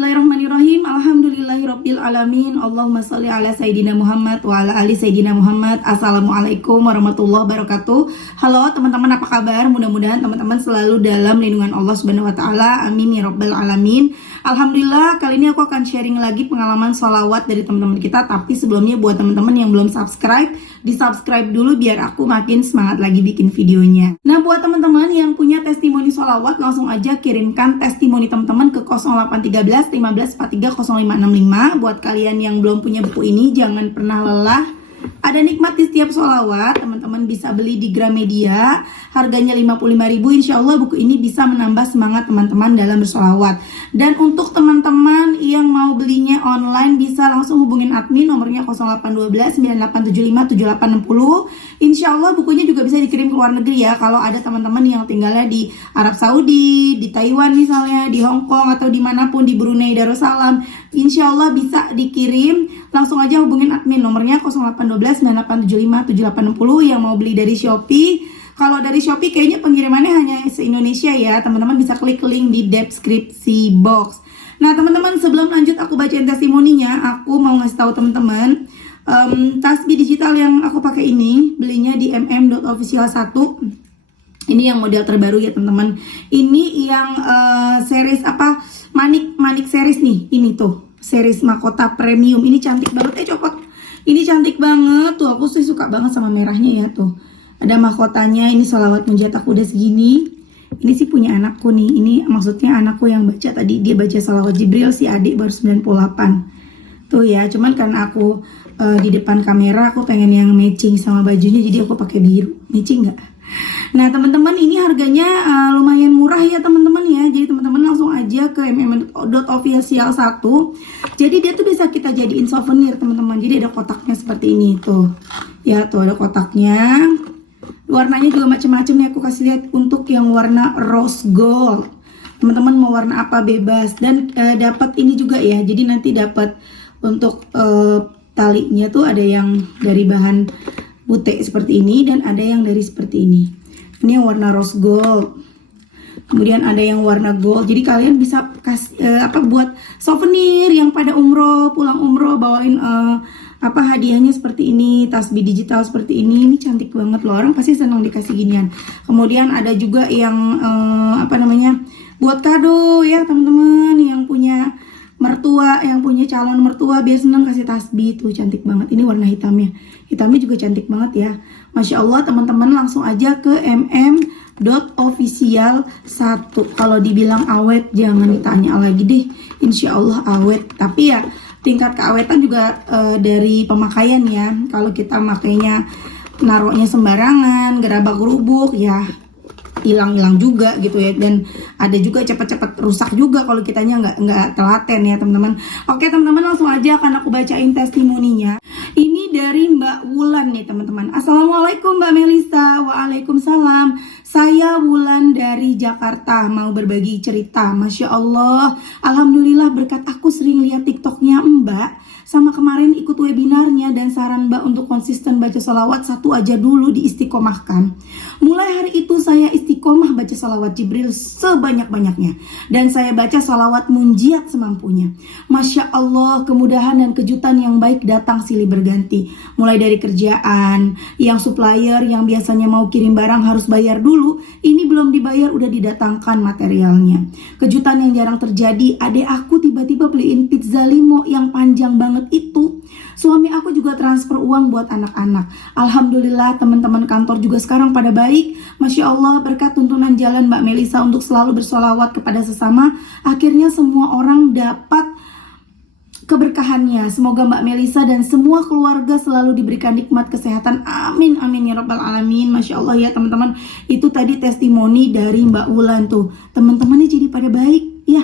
Bismillahirrahmanirrahim. Alhamdulillahirabbil alamin. Allahumma shalli ala sayidina Muhammad wa ala ali sayidina Muhammad. Assalamualaikum warahmatullahi wabarakatuh. Halo teman-teman, apa kabar? Mudah-mudahan teman-teman selalu dalam lindungan Allah Subhanahu wa taala. Amin ya rabbal alamin. Alhamdulillah, kali ini aku akan sharing lagi pengalaman sholawat dari teman-teman kita. Tapi sebelumnya buat teman-teman yang belum subscribe, di-subscribe dulu biar aku makin semangat lagi bikin videonya. Nah, buat teman-teman yang punya testimoni sholawat, langsung aja kirimkan testimoni teman-teman ke 0813 15 43 0565. Buat kalian yang belum punya buku ini, jangan pernah lelah. Ada nikmat di setiap sholawat. Teman-teman bisa beli di Gramedia, harganya 55.000. Insya Allah buku ini bisa menambah semangat teman-teman dalam bersolawat. Dan untuk teman-teman yang mau belinya online, bisa langsung hubungin admin, nomornya 0812 9875 7860. Insya Allah bukunya juga bisa dikirim ke luar negeri ya. Kalau ada teman-teman yang tinggalnya di Arab Saudi, di Taiwan misalnya, di Hong Kong, atau dimanapun, di Brunei Darussalam, insya Allah bisa dikirim. Langsung aja hubungin admin, nomornya 0812 9875 7860 yang mau beli dari Shopee. Kalau dari Shopee kayaknya pengirimannya hanya se-Indonesia ya. Teman-teman bisa klik link di deskripsi box. Nah teman-teman, sebelum lanjut aku bacain testimoninya, aku mau ngasih tahu teman-teman, tasbih digital yang aku pakai ini belinya di mm.official1. Ini yang model terbaru ya teman-teman. Ini yang series apa, manik series nih. Ini tuh series mahkota premium. Ini cantik banget, copot. Ini cantik banget tuh, aku sih suka banget sama merahnya ya tuh. Ada mahkotanya, ini sholawat munjat aku udah segini. Ini sih punya anakku nih. Ini maksudnya anakku yang baca tadi, dia baca sholawat Jibril, si adik baru 98. Tuh ya, cuman karena aku di depan kamera aku pengen yang matching sama bajunya, jadi aku pakai biru. Matching nggak? Nah teman-teman, ini harganya lumayan murah ya teman-teman ya. Jadi teman-teman langsung aja ke mm.official1. Jadi dia tuh bisa kita jadiin souvenir teman-teman. Jadi ada kotaknya seperti ini tuh. Ya tuh ada kotaknya. Warnanya juga macam-macam nih, aku kasih lihat. Untuk yang warna rose gold, teman-teman mau warna apa bebas. Dan dapat ini juga ya. Jadi nanti dapat untuk talinya tuh ada yang dari bahan putih seperti ini, dan ada yang dari seperti ini. Ini yang warna rose gold. Kemudian ada yang warna gold. Jadi kalian bisa kasih buat souvenir yang pada umroh, pulang umroh bawain hadiahnya seperti ini, tasbih digital seperti ini. Ini cantik banget loh, orang pasti senang dikasih ginian. Kemudian ada juga yang buat kado ya teman-teman, yang punya mertua, yang punya calon mertua biar seneng kasih tasbih. Tuh cantik banget. Ini warna hitamnya. Hitamnya juga cantik banget ya. Masya Allah teman-teman, langsung aja ke mm.official1. Kalau dibilang awet jangan ditanya lagi deh. Insya Allah awet. Tapi ya tingkat keawetan juga dari pemakaian ya. Kalau kita makainya naruhnya sembarangan, gerabak gerubuk ya hilang-hilang juga gitu ya. Dan ada juga cepat-cepat rusak juga kalau kitanya nggak telaten ya teman-teman. Oke teman-teman, langsung aja akan aku bacain testimoninya. Ini dari Mbak Wulan nih teman-teman. Assalamualaikum Mbak Melisa. Waalaikumsalam. Saya Wulan dari Jakarta, mau berbagi cerita. Masya Allah, alhamdulillah berkat aku sering lihat TikToknya Mbak, sama kemarin ikut webinarnya, dan saran Mbak untuk konsisten baca sholawat satu aja dulu diistiqomahkan. Mulai hari itu saya istiqomah baca sholawat Jibril sebanyak-banyaknya, dan saya baca sholawat munjiat semampunya. Masya Allah, kemudahan dan kejutan yang baik datang silih berganti. Mulai dari kerjaan, yang supplier yang biasanya mau kirim barang harus bayar dulu, ini belum dibayar udah didatangkan materialnya. Kejutan yang jarang terjadi, adek aku tiba-tiba beliin pizza limo yang panjang banget itu. Suami aku juga transfer uang buat anak-anak. Alhamdulillah teman-teman kantor juga sekarang pada baik. Masya Allah, berkat tuntunan jalan Mbak Melisa untuk selalu bersolawat kepada sesama, akhirnya semua orang dapat keberkahannya. Semoga Mbak Melisa dan semua keluarga selalu diberikan nikmat kesehatan. Amin, amin ya rabbal alamin. Masya Allah ya teman-teman. Itu tadi testimoni dari Mbak Wulan tuh. Teman-temannya jadi pada baik ya.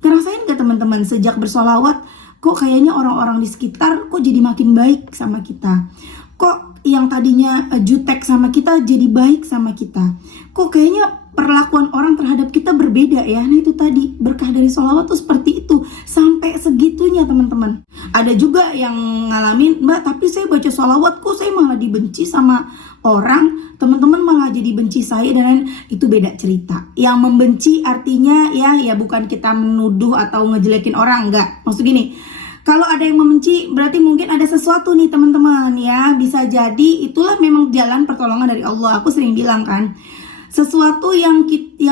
Ngerasain gak teman-teman, sejak bersolawat kok kayaknya orang-orang di sekitar kok jadi makin baik sama kita. Kok yang tadinya jutek sama kita jadi baik sama kita. Kok kayaknya perlakuan orang terhadap kita berbeda ya. Nah itu tadi berkah dari sholawat tuh seperti itu. Sampai segitunya teman-teman. Ada juga yang ngalamin, Mbak tapi saya baca sholawat kok saya malah dibenci sama orang, teman-teman malah jadi benci saya dan lain, itu beda cerita. Yang membenci artinya ya bukan kita menuduh atau ngejelekin orang, enggak. Maksud gini, kalau ada yang membenci berarti mungkin ada sesuatu nih teman-teman ya. Bisa jadi itulah memang jalan pertolongan dari Allah. Aku sering bilang kan, sesuatu yang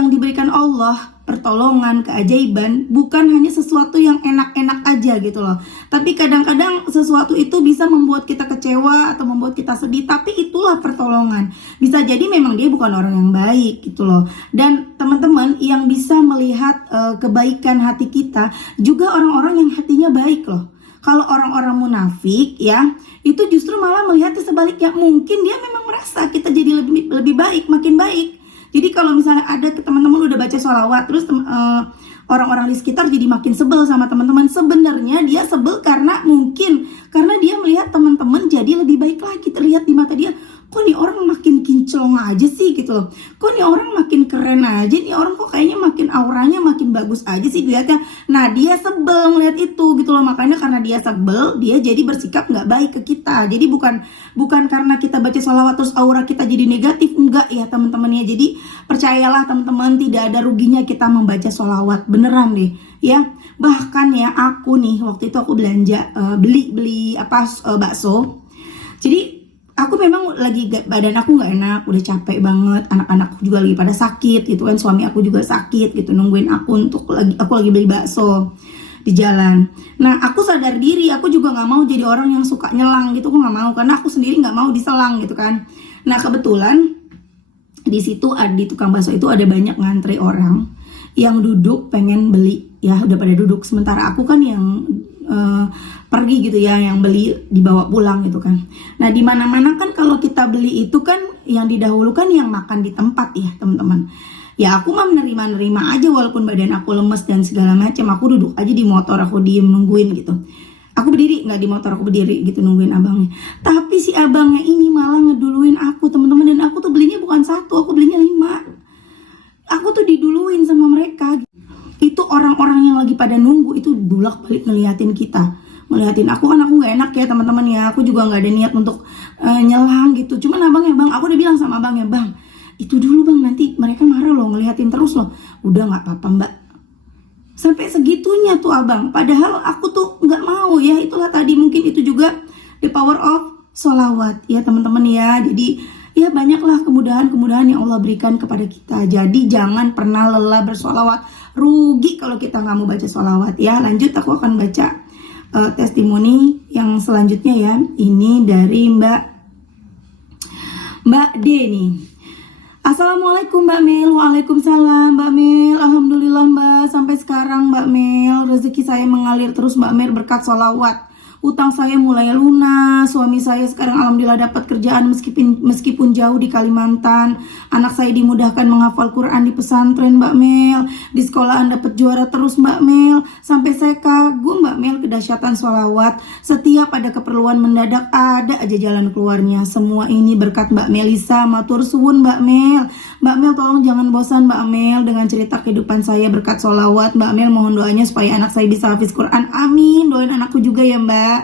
diberikan Allah, pertolongan, keajaiban, bukan hanya sesuatu yang enak-enak aja gitu loh. Tapi kadang-kadang sesuatu itu bisa membuat kita kecewa atau membuat kita sedih, tapi itulah pertolongan. Bisa jadi memang dia bukan orang yang baik gitu loh. Dan teman-teman yang bisa melihat kebaikan hati kita juga orang-orang yang hatinya baik loh. Kalau orang-orang munafik ya, itu justru malah melihatnya sebaliknya. Mungkin dia memang merasa kita jadi lebih baik, makin baik. Jadi kalau misalnya ada teman-teman udah baca sholawat, terus orang-orang di sekitar jadi makin sebel sama teman-teman. Sebenarnya dia sebel karena dia melihat teman-teman jadi lebih baik lagi, terlihat di mata dia. Kok nih orang makin kinclong aja sih gitu loh. Kok nih orang makin keren aja, nih orang kok kayaknya makin auranya makin bagus aja sih dilihatnya. Nah dia sebel ngeliat itu gitu loh. Makanya karena dia sebel, dia jadi bersikap nggak baik ke kita. Jadi bukan karena kita baca sholawat terus aura kita jadi negatif. Enggak ya teman-teman ya. Jadi percayalah teman-teman, tidak ada ruginya kita membaca sholawat. Beneran deh ya. Bahkan ya aku nih waktu itu aku belanja beli bakso. Jadi aku memang badan aku nggak enak, udah capek banget, anak-anakku juga lagi pada sakit gitu kan, suami aku juga sakit gitu, nungguin aku aku lagi beli bakso di jalan. Nah aku sadar diri, aku juga nggak mau jadi orang yang suka nyelang gitu, aku nggak mau karena aku sendiri nggak mau diselang gitu kan. Nah kebetulan di situ di tukang bakso itu ada banyak ngantri orang yang duduk pengen beli ya, udah pada duduk, sementara aku kan yang pergi gitu ya, yang beli dibawa pulang gitu kan. Nah di mana-mana kan kalau kita beli itu kan yang didahulukan yang makan di tempat ya teman-teman. Ya aku mah menerima aja walaupun badan aku lemes dan segala macam. Aku duduk aja di motor, aku diem nungguin gitu. Aku berdiri, nggak di motor, aku berdiri gitu nungguin abangnya. Tapi si abangnya ini malah ngeduluin aku teman-teman, dan aku tuh belinya bukan satu, aku belinya 5. Aku tuh diduluin sama mereka. Itu orang-orang yang lagi pada nunggu itu bolak-balik ngeliatin kita, ngeliatin aku kan. Aku nggak enak ya teman-teman ya, aku juga nggak ada niat untuk nyelang gitu. Cuman abangnya, bang, aku udah bilang sama abangnya, bang itu dulu bang, nanti mereka marah loh ngeliatin terus loh. Udah nggak apa-apa mbak, sampai segitunya tuh abang. Padahal aku tuh nggak mau ya. Itulah tadi mungkin itu juga the power of sholawat ya teman-teman ya. Jadi ya banyaklah kemudahan-kemudahan yang Allah berikan kepada kita. Jadi jangan pernah lelah bersolawat. Rugi kalau kita nggak mau baca sholawat ya. Lanjut, aku akan baca testimoni yang selanjutnya ya. Ini dari Mbak D nih. Assalamualaikum Mbak Mel. Waalaikumsalam Mbak Mel. Alhamdulillah Mbak, sampai sekarang Mbak Mel rezeki saya mengalir terus Mbak Mel berkat sholawat. Utang saya mulai lunas, suami saya sekarang alhamdulillah dapat kerjaan meskipun jauh di Kalimantan. Anak saya dimudahkan menghafal Quran di pesantren Mbak Mel. Di sekolahan dapat juara terus Mbak Mel. Sampai saya kagum Mbak Mel kedahsyatan sholawat. Setiap ada keperluan mendadak ada aja jalan keluarnya. Semua ini berkat Mbak Melisa. Matur suwun Mbak Mel. Mbak Mel tolong jangan bosan Mbak Mel dengan cerita kehidupan saya berkat sholawat. Mbak Mel mohon doanya supaya anak saya bisa hafiz Quran. Amin. Doain anakku juga ya Mbak.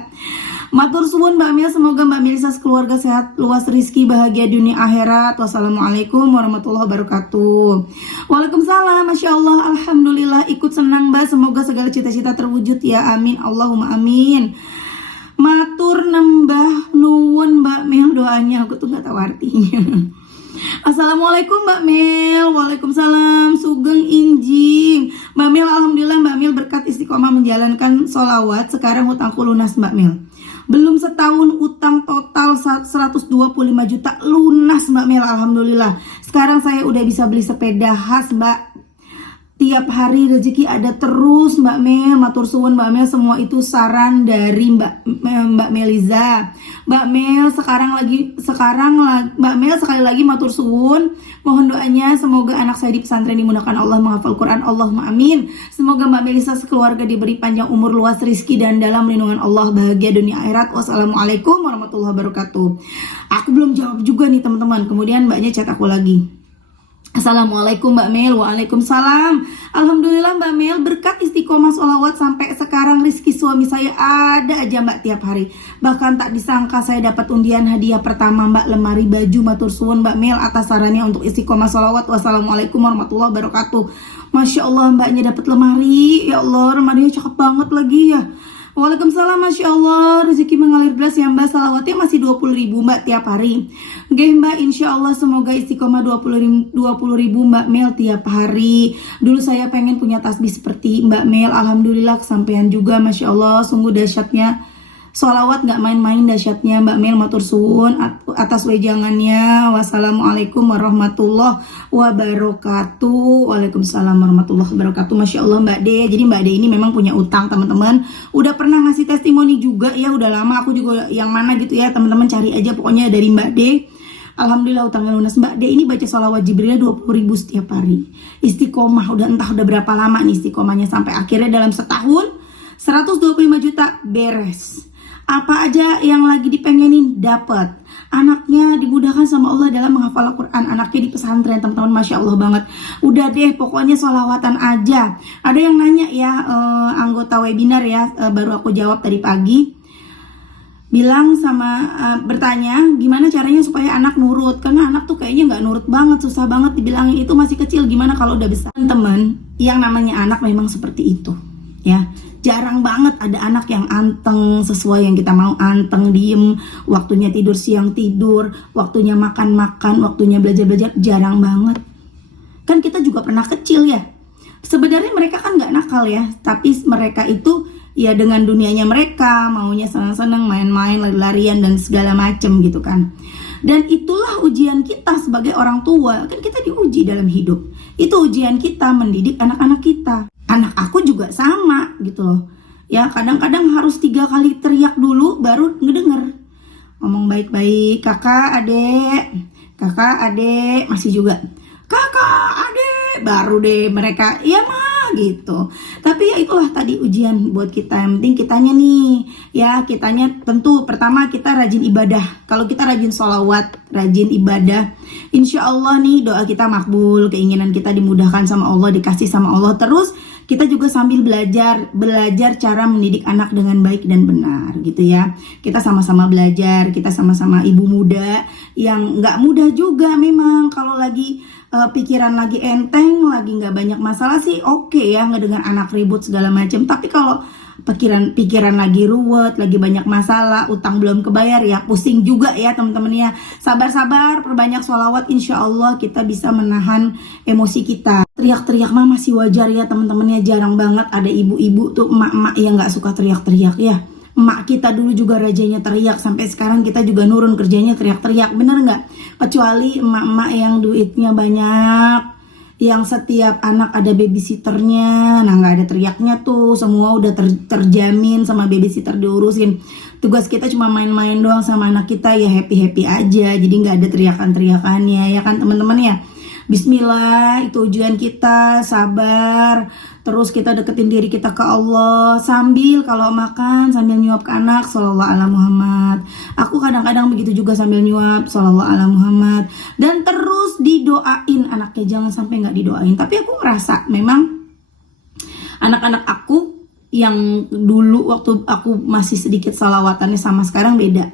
Matur suwun Mbak Mel, semoga Mbak Melisa sekeluarga sehat, luas rizki, bahagia dunia akhirat. Wassalamualaikum warahmatullahi wabarakatuh. Waalaikumsalam, Masya Allah, alhamdulillah, ikut senang Mbak. Semoga segala cita-cita terwujud ya, amin, Allahumma amin. Matur nembah nuwun Mbak Mel doanya, aku tuh gak tahu artinya. Assalamualaikum Mbak Mel. Waalaikumsalam, sugeng injing Mbak Mel. Alhamdulillah Mbak Mel berkat istiqomah menjalankan sholawat, sekarang utangku lunas Mbak Mel. Belum setahun utang total 125 juta lunas Mbak Mel, alhamdulillah. Sekarang saya udah bisa beli sepeda khas Mbak. Tiap hari rezeki ada terus Mbak Mel. Matur suwun Mbak Mel, semua itu saran dari Mbak Meliza. Mbak Mel Mbak Mel sekali lagi matur suwun. Mohon doanya semoga anak saya di pesantren dimudahkan Allah menghafal Quran. Allahumma amin. Semoga Mbak Melisa sekeluarga diberi panjang umur, luas rizki, dan dalam lindungan Allah, bahagia dunia akhirat. Wassalamualaikum warahmatullahi wabarakatuh. Aku belum jawab juga nih teman-teman. Kemudian Mbaknya chat aku lagi. Assalamualaikum Mbak Mel. Waalaikumsalam. Alhamdulillah Mbak Mel berkat istiqomah sholawat sampai sekarang rezeki suami saya ada aja Mbak tiap hari. Bahkan tak disangka saya dapat undian hadiah pertama Mbak, lemari baju. Matur suwun Mbak Mel atas sarannya untuk istiqomah sholawat. Wassalamualaikum warahmatullahi wabarakatuh. Masya Allah Mbaknya dapat lemari. Ya Allah, lemarinya cakep banget lagi ya. Waalaikumsalam, Masya Allah, rezeki mengalir deras ya Mbak. Salawatnya masih 20.000 Mbak tiap hari. Oke Mbak, insya Allah semoga istiqomah 20.000 Mbak Mel tiap hari. Dulu saya pengen punya tasbih seperti Mbak Mel. Alhamdulillah kesampaian juga, Masya Allah. Sungguh dahsyatnya sholawat, gak main-main dahsyatnya Mbak Mel. Matur suwun atas wejangannya. Wassalamualaikum warahmatullahi wabarakatuh. Waalaikumsalam warahmatullahi wabarakatuh. Masya Allah Mbak De. Jadi Mbak De ini memang punya utang teman-teman. Udah pernah ngasih testimoni juga ya. Udah lama aku juga yang mana gitu ya. Teman-teman cari aja pokoknya dari Mbak De. Alhamdulillah utangnya lunas. Mbak De ini baca sholawat Jibrilnya 20.000 setiap hari. Istiqomah udah berapa lama nih istiqomahnya. Sampai akhirnya dalam setahun 125 juta beres. Apa aja yang lagi dipengenin dapat. Anaknya dimudahkan sama Allah dalam menghafal Al-Quran. Anaknya di pesantren teman-teman, Masya Allah banget. Udah deh pokoknya sholawatan aja. Ada yang nanya ya, anggota webinar ya, baru aku jawab tadi pagi. Bilang bertanya gimana caranya supaya anak nurut. Karena anak tuh kayaknya nggak nurut banget, susah banget dibilangin itu masih kecil. Gimana kalau udah besar? Teman-teman, yang namanya anak memang seperti itu ya. Jarang banget ada anak yang anteng sesuai yang kita mau, anteng, diem, waktunya tidur siang tidur, waktunya makan, waktunya belajar, jarang banget. Kan kita juga pernah kecil ya. Sebenarnya mereka kan gak nakal ya, tapi mereka itu ya dengan dunianya mereka, maunya senang-senang, main-main, lari-larian dan segala macem gitu kan. Dan itulah ujian kita sebagai orang tua, kan kita diuji dalam hidup. Itu ujian kita mendidik anak-anak kita. Anak aku juga sama gitu loh. Ya kadang-kadang harus 3 kali teriak dulu baru ngedenger. Ngomong baik-baik, kakak, adek, masih juga kakak, adek, baru deh mereka iya mah gitu. Tapi ya itulah tadi ujian buat kita. Yang penting kitanya nih ya, kitanya tentu pertama kita rajin ibadah. Kalau kita rajin sholawat, rajin ibadah, insya Allah nih doa kita makbul, keinginan kita dimudahkan sama Allah, dikasih sama Allah. Terus kita juga sambil belajar cara mendidik anak dengan baik dan benar gitu ya. Kita sama-sama belajar, kita sama-sama ibu muda yang nggak mudah juga memang. Kalau lagi pikiran lagi enteng, lagi nggak banyak masalah sih oke ya ngedengar anak ribut segala macam. Tapi kalau pikiran lagi ruwet, lagi banyak masalah, utang belum kebayar ya pusing juga ya teman-teman ya. Sabar-sabar, perbanyak sholawat, insya Allah kita bisa menahan emosi kita. Teriak-teriak mah masih wajar ya teman-teman ya. Jarang banget ada ibu-ibu tuh, emak-emak yang nggak suka teriak-teriak ya. Emak kita dulu juga rajanya teriak, sampai sekarang kita juga nurun kerjanya teriak-teriak, bener nggak? Kecuali emak-emak yang duitnya banyak, yang setiap anak ada babysitternya, nah nggak ada teriaknya tuh, semua udah terjamin sama babysitter diurusin. Tugas kita cuma main-main doang sama anak kita ya, happy-happy aja, jadi nggak ada teriakan-teriakannya ya kan teman-teman ya. Bismillah, itu ujian kita, sabar. Terus kita deketin diri kita ke Allah. Sambil kalau makan, sambil nyuap ke anak, shollallahu ala Muhammad. Aku kadang-kadang begitu juga sambil nyuap, shollallahu ala Muhammad. Dan terus didoain anaknya, jangan sampai nggak didoain. Tapi aku ngerasa memang anak-anak aku yang dulu waktu aku masih sedikit salawatannya sama sekarang beda.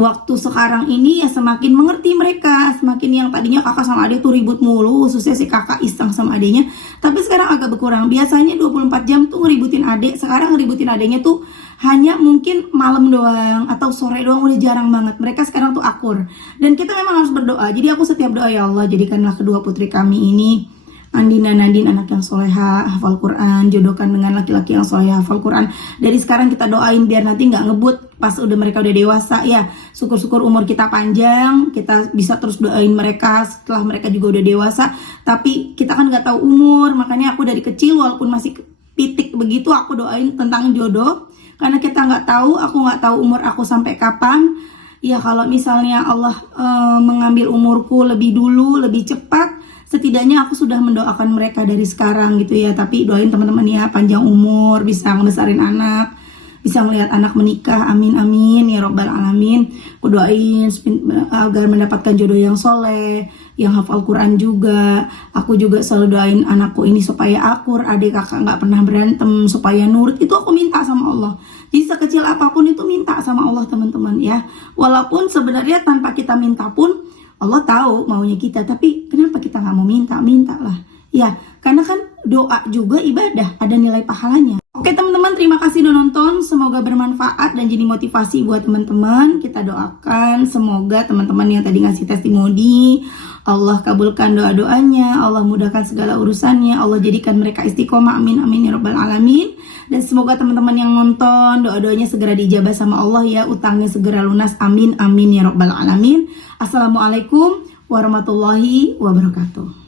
Waktu sekarang ini ya semakin mengerti mereka, semakin yang tadinya kakak sama adik tuh ribut mulu, khususnya si kakak iseng sama adiknya, tapi sekarang agak berkurang. Biasanya 24 jam tuh ngeributin adik, sekarang ngeributin adiknya tuh hanya mungkin malam doang atau sore doang, udah jarang banget. Mereka sekarang tuh akur, dan kita memang harus berdoa. Jadi aku setiap doa, ya Allah jadikanlah kedua putri kami ini Andi dan Nadine anak yang soleha, hafal Quran, jodohkan dengan laki-laki yang soleha, hafal Quran. Dari sekarang kita doain biar nanti nggak ngebut pas mereka udah dewasa ya. Syukur-syukur umur kita panjang, kita bisa terus doain mereka setelah mereka juga udah dewasa. Tapi kita kan nggak tahu umur, makanya aku dari kecil walaupun masih pitik begitu aku doain tentang jodoh. Karena kita nggak tahu, aku nggak tahu umur aku sampai kapan. Ya kalau misalnya Allah mengambil umurku lebih dulu, lebih cepat, setidaknya aku sudah mendoakan mereka dari sekarang gitu ya. Tapi doain teman-teman ya, panjang umur, bisa ngebesarin anak, bisa melihat anak menikah, amin amin ya robbal alamin. Aku doain agar mendapatkan jodoh yang soleh, yang hafal Quran juga. Aku juga selalu doain anakku ini supaya akur, adik kakak nggak pernah berantem, supaya nurut. Itu aku minta sama Allah. Jadi sekecil apapun itu minta sama Allah teman-teman ya. Walaupun sebenarnya tanpa kita minta pun Allah tahu maunya kita, tapi kenapa kita nggak mau minta? Mintalah. Ya, karena kan doa juga ibadah, ada nilai pahalanya. Oke teman-teman, terima kasih udah nonton. Semoga bermanfaat dan jadi motivasi buat teman-teman. Kita doakan semoga teman-teman yang tadi ngasih testimoni, Allah kabulkan doa-doanya, Allah mudahkan segala urusannya, Allah jadikan mereka istiqomah, amin amin ya rabbal alamin. Dan semoga teman-teman yang nonton doa-doanya segera dijabah sama Allah ya, utangnya segera lunas, amin amin ya rabbal alamin. Assalamualaikum warahmatullahi wabarakatuh.